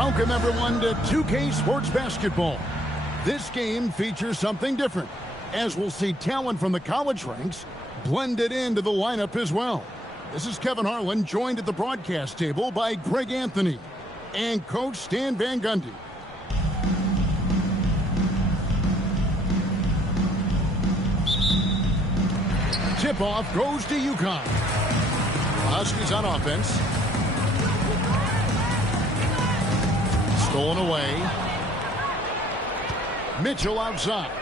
Welcome, everyone, to 2K Sports Basketball. This game features something different, as we'll see talent from the college ranks blended into the lineup as well. This is Kevin Harlan, joined at the broadcast table by Greg Anthony and Coach Stan Van Gundy. Tip-off goes to UConn. Huskies on offense. Stolen away. Mitchell outside.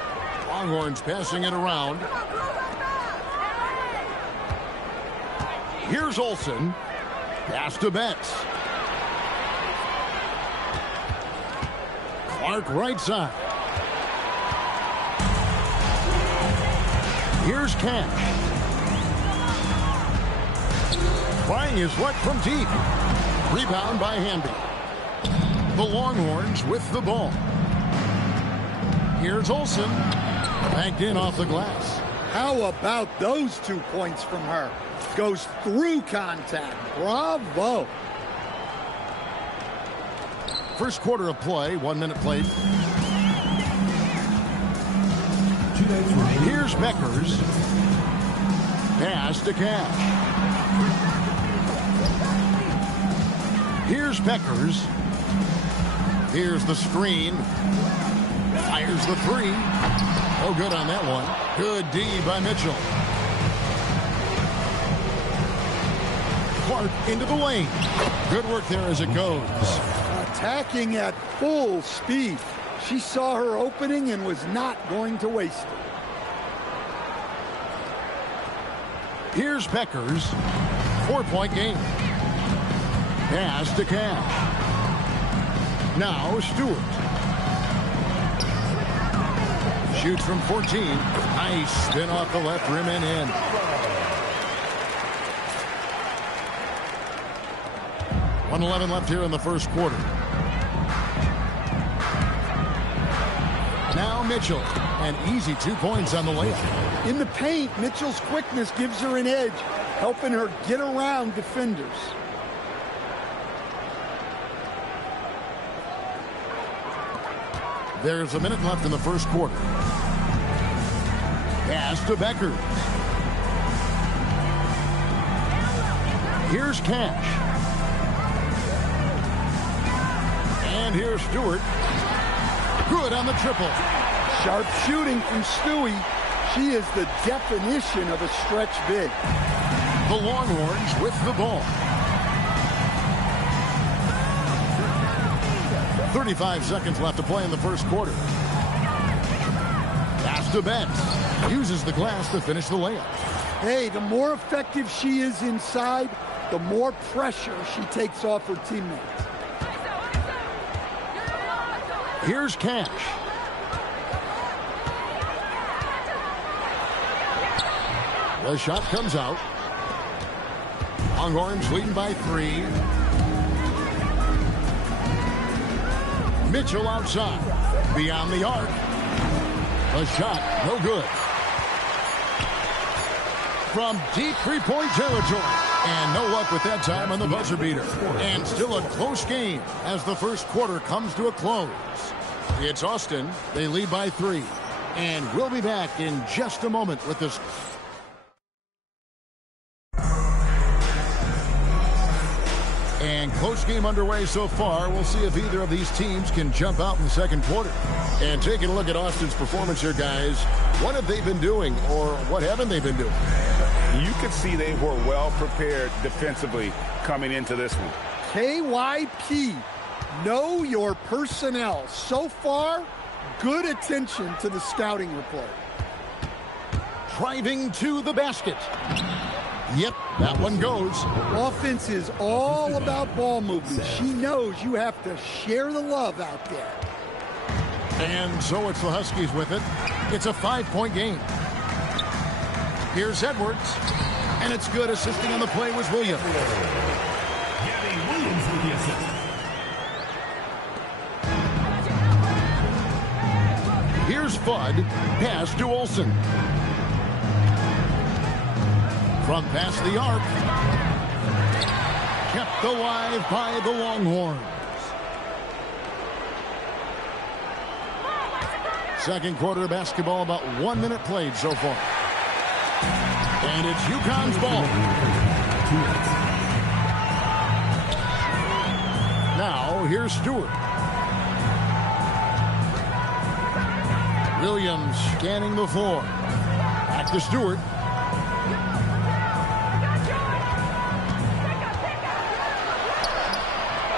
Longhorns passing it around. Here's Olsen. Pass to Betts. Clark right side. Here's Cash. Trying his luck from deep. Rebound by Hamby. The Longhorns with the ball. Here's Olsen. Backed in off the glass. How about those 2 points from her? Goes through contact. Bravo. First quarter of play, 1 minute played. Here's Beckers. Pass to Cash. Here's Beckers. Here's the screen. Fires the three. No good on that one. Good D by Mitchell. Clark into the lane. Good work there as it goes. Attacking at full speed. She saw her opening and was not going to waste it. Here's Beckers. 4-point game. Pass to Cash. Now Stewart. Shoots from 14. Nice spin off the left rim and in. .111 left here in the first quarter. Now Mitchell. An easy 2 points on the layup. In the paint, Mitchell's quickness gives her an edge, helping her get around defenders. There's a minute left in the first quarter. Pass to Beckers. Here's Cash. And here's Stewart. Good on the triple. Sharp shooting from Stewie. She is the definition of a stretch big. The Longhorns with the ball. 35 seconds left to play in the first quarter. Pass to Betts. Uses the glass to finish the layup. Hey, the more effective she is inside, the more pressure she takes off her teammates. Here's Cash. The shot comes out. Longhorns leading by 3. Mitchell outside. Beyond the arc. A shot, no good. From deep three-point territory. And no luck with that time on the buzzer beater. And still a close game as the first quarter comes to a close. It's Austin. They lead by 3. And we'll be back in just a moment with this. And close game underway so far. We'll see if either of these teams can jump out in the second quarter. And taking a look at Austin's performance here, guys. What have they been doing, or what haven't they been doing? You could see they were well prepared defensively coming into this one. KYP, know your personnel. So far, good attention to the scouting report. Driving to the basket. Yep, that one goes. Offense is all about ball movement. She knows you have to share the love out there. And so it's the Huskies with it. It's a 5-point game. Here's Edwards. And it's good. Assisting on the play was Williams. Gabby Williams with the assist. Here's Fudd. Pass to Olsen. From past the arc. Kept alive by the Longhorns. Second quarter of basketball, about 1 minute played so far. And it's UConn's ball. Now, here's Stewart. Williams scanning the floor. Back to Stewart.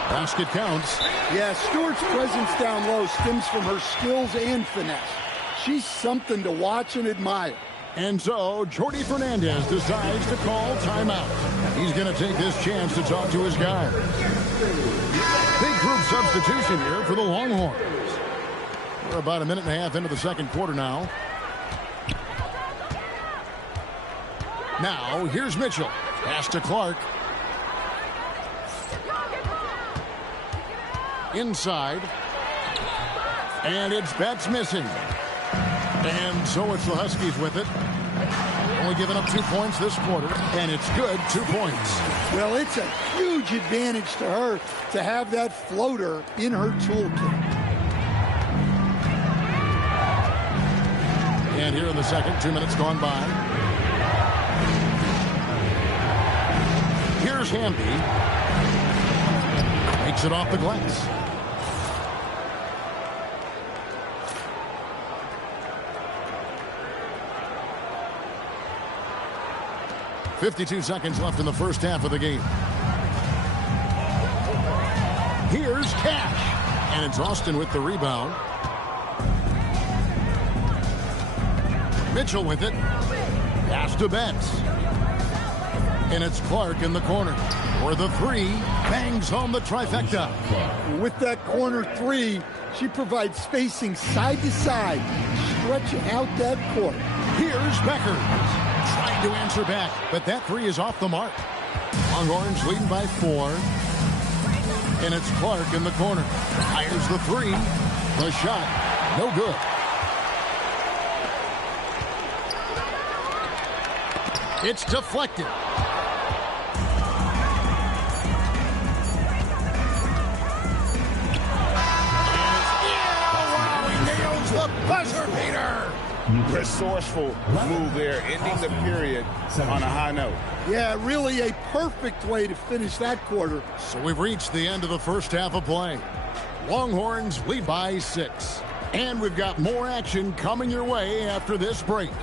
Basket counts. Yeah, Stewart's presence down low stems from her skills and finesse. She's something to watch and admire. And so, Jordi Fernandez decides to call timeout. He's going to take this chance to talk to his guys. Big group substitution here for the Longhorns. We're about a minute and a half into the second quarter now. Now, here's Mitchell. Pass to Clark. Inside. And it's Betts missing. And so it's the Huskies with it. Only giving up 2 points this quarter, and it's good, 2 points. Well, it's a huge advantage to her to have that floater in her toolkit. And here in the second, 2 minutes gone by. Here's Hamby. Makes it off the glass. .52 seconds left in the first half of the game. Here's Cash. And it's Austin with the rebound. Mitchell with it. Pass to Betts. And it's Clark in the corner. For the three. Bangs home the trifecta. With that corner three, she provides spacing side to side, stretching out that court. Here's Becker. Trying to answer back, but that three is off the mark. Longhorns leading by 4. And it's Clark in the corner. Fires the three. The shot, no good. It's deflected. The buzzer beater. Resourceful move there, ending the period on a high note. Yeah, really a perfect way to finish that quarter. So we've reached the end of the first half of play. Longhorns lead by 6. And we've got more action coming your way after this break. Make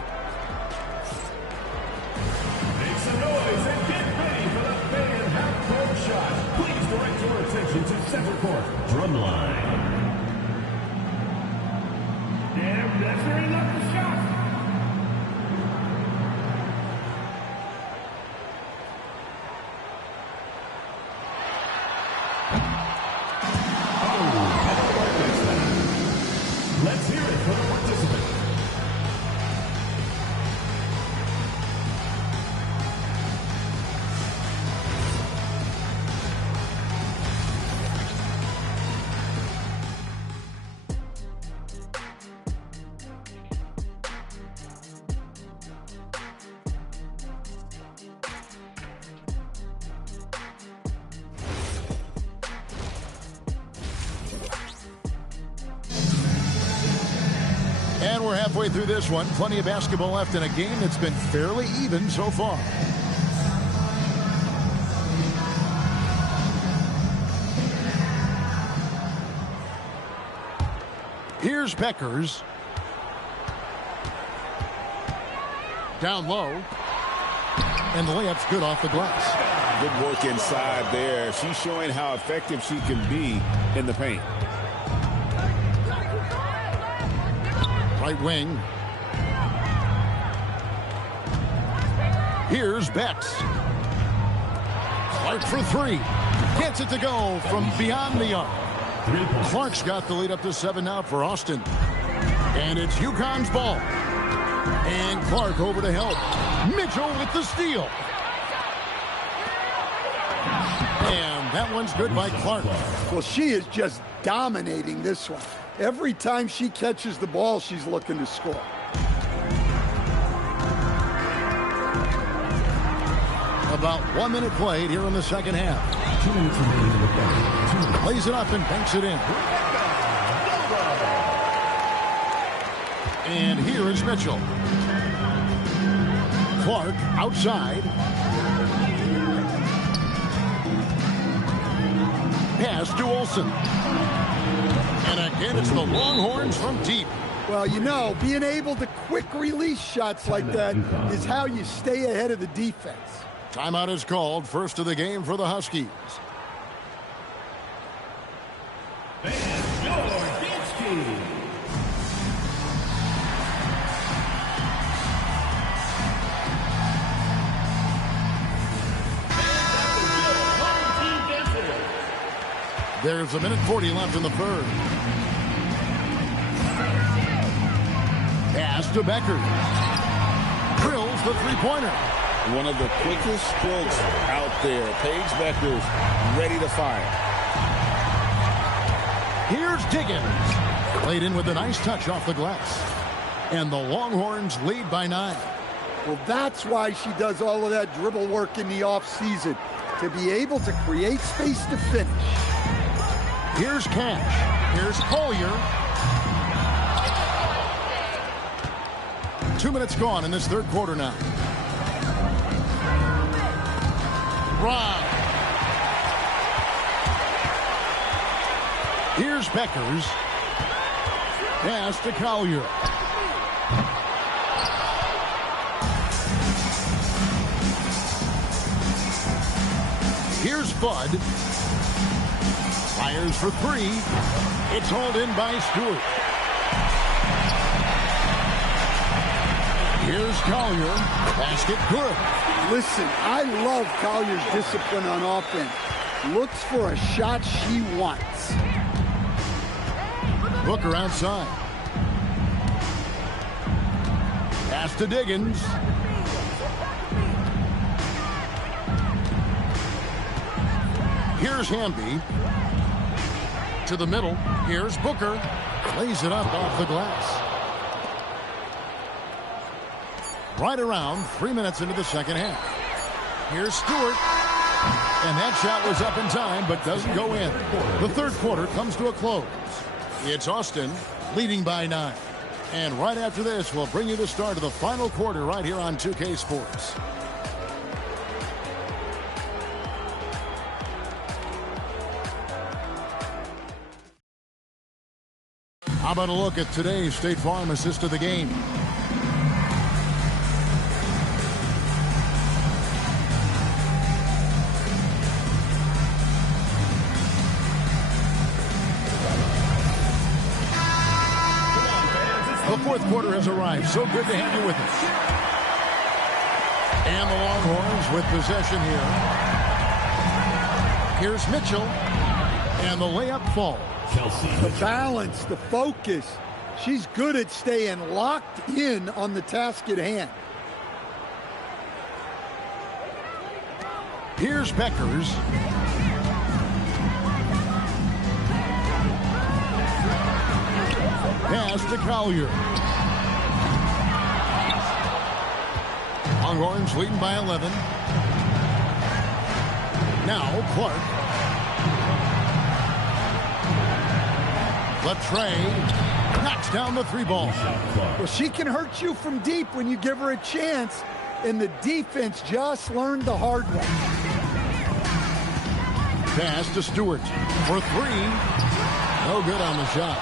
some noise and get ready for the fan half-court shot. Please direct your attention to center court drumline. And that's where he left the shot. Let's hear it for the participant. And we're halfway through this one. Plenty of basketball left in a game that's been fairly even so far. Here's Beckers. Down low. And the layup's good off the glass. Good work inside there. She's showing how effective she can be in the paint. Right wing. Here's Betts. Clark for three. Gets it to go from beyond the arc. Clark's got the lead up to 7 now for Austin. And it's UConn's ball. And Clark over to help. Mitchell with the steal. And that one's good by Clark. Well, she is just dominating this one. Every time she catches the ball, she's looking to score. About 1 minute played here in the second half. 2 minutes remaining in the quarter. Plays it up and banks it in. And here is Mitchell. Clark outside. Pass to Olsen. And again, it's the Longhorns from deep. Well, you know, being able to quick release shots like that is how you stay ahead of the defense. Timeout is called. First of the game for the Huskies. There's a minute 40 left in the third. Pass to Becker. Drills the three-pointer. One of the quickest strokes out there. Paige Becker's ready to fire. Here's Diggins. Played in with a nice touch off the glass. And the Longhorns lead by 9. Well, that's why she does all of that dribble work in the offseason, to be able to create space to finish. Here's Cash. Here's Collier. 2 minutes gone in this third quarter now. Rob. Here's Beckers. Pass to Collier. Here's Bud. Fires for 3. It's hauled in by Stewart. Here's Collier. Basket good. Listen, I love Collier's discipline on offense. Looks for a shot she wants. Booker outside. Pass to Diggins. Here's Hamby. To the middle. Here's Booker. Lays it up off the glass. Right around 3 minutes into the second half. Here's Stewart. And that shot was up in time, but doesn't go in. The third quarter comes to a close. It's Austin leading by 9. And right after this, we'll bring you the start of the final quarter right here on 2K Sports. How about a look at today's State Farm assist of the game? The fourth quarter has arrived. So good to have you with us. And the Longhorns with possession here. Here's Mitchell. And the layup falls. The balance, the focus. She's good at staying locked in on the task at hand. Here's Beckers. Pass to Collier. Longhorns leading by 11. Now Clark. Latre knocks down the 3-ball. Well, she can hurt you from deep when you give her a chance, and the defense just learned the hard way. Pass to Stewart for 3. No good on the shot.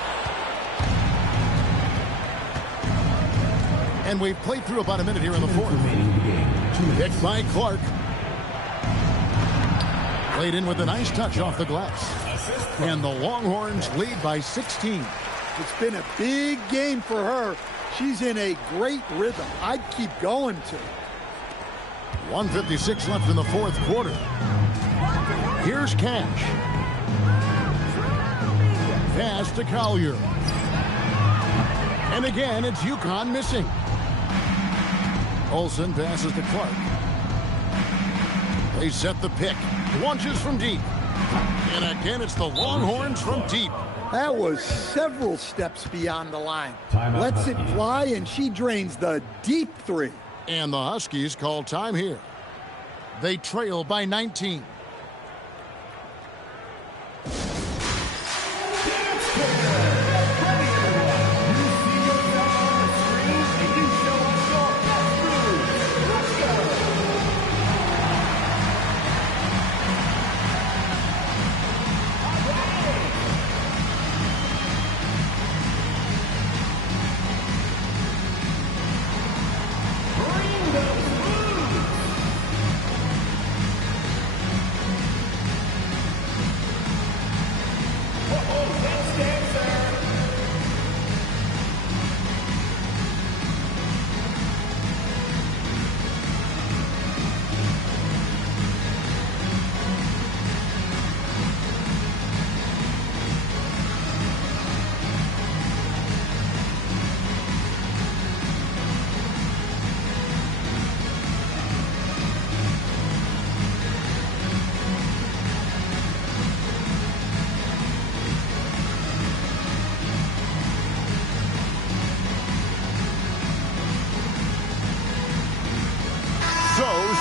And we've played through about a minute here in the fourth. Picked by Clark. Played in with a nice touch off the glass. And the Longhorns lead by 16. It's been a big game for her. She's in a great rhythm. I'd keep going to. 1:56 left in the fourth quarter. Here's Cash. Pass to Collier. And again, it's UConn missing. Olsen passes to Clark. They set the pick. Launches from deep. And again, it's the Longhorns from deep. That was several steps beyond the line. Lets it fly, and she drains the deep 3. And the Huskies call time here. They trail by 19.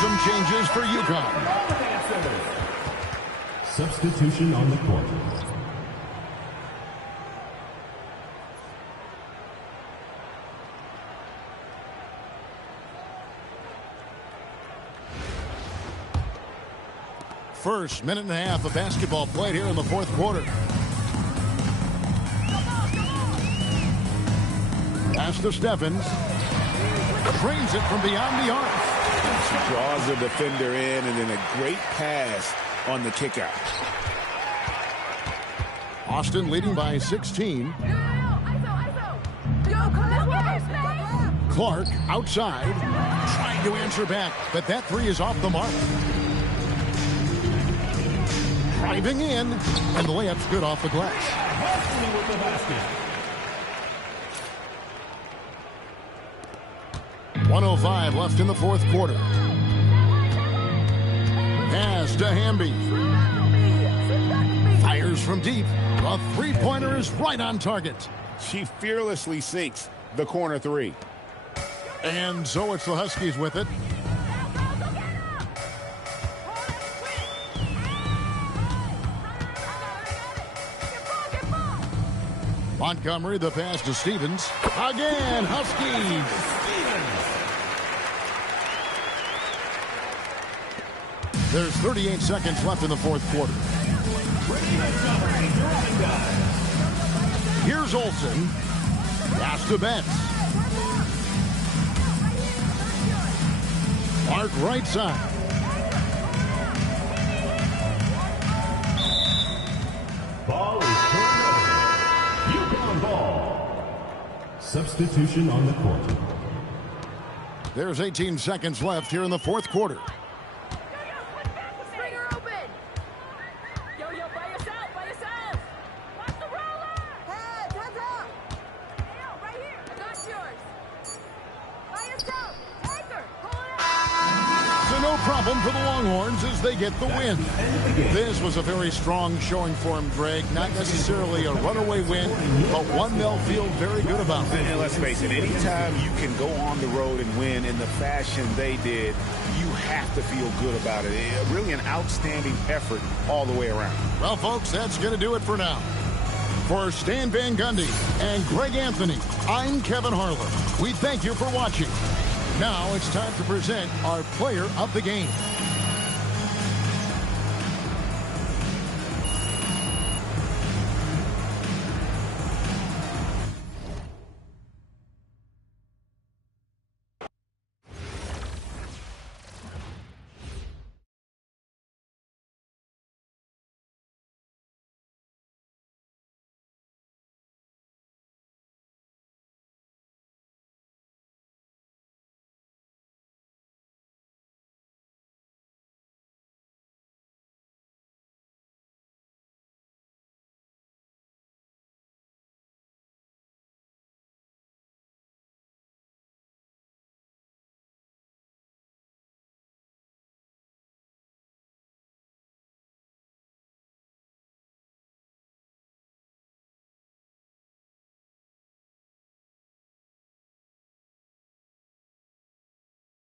some changes for UConn. Substitution on the court. First minute and a half of basketball played here in the fourth quarter. Pass to Steffens. Trains it from beyond the arc. She draws the defender in, and then a great pass on the kickout. Austin leading by 16. Clark outside. Trying to answer back, but that three is off the mark. Driving in, and the layup's good off the glass. 1:05 left in the fourth quarter. Pass to Hamby. Fires from deep. The three-pointer is right on target. She fearlessly sinks the corner three. And so it's the Huskies with it. Montgomery, the pass to Stevens. Again, Huskies. There's 38 seconds left in the fourth quarter. Here's Olsen. Pass to Betts. Mark right side. Ball is turned over. UConn ball. Substitution on the court. There's 18 seconds left here in the fourth quarter. Problem for the Longhorns as they get the win. This was a very strong showing for them, Greg. Not necessarily a runaway win, but one they'll feel very good about. And let's face it, anytime you can go on the road and win in the fashion they did, you have to feel good about it. Really an outstanding effort all the way around. Well, folks, that's going to do it for now. For Stan Van Gundy and Greg Anthony, I'm Kevin Harlan. We thank you for watching. Now it's time to present our player of the game.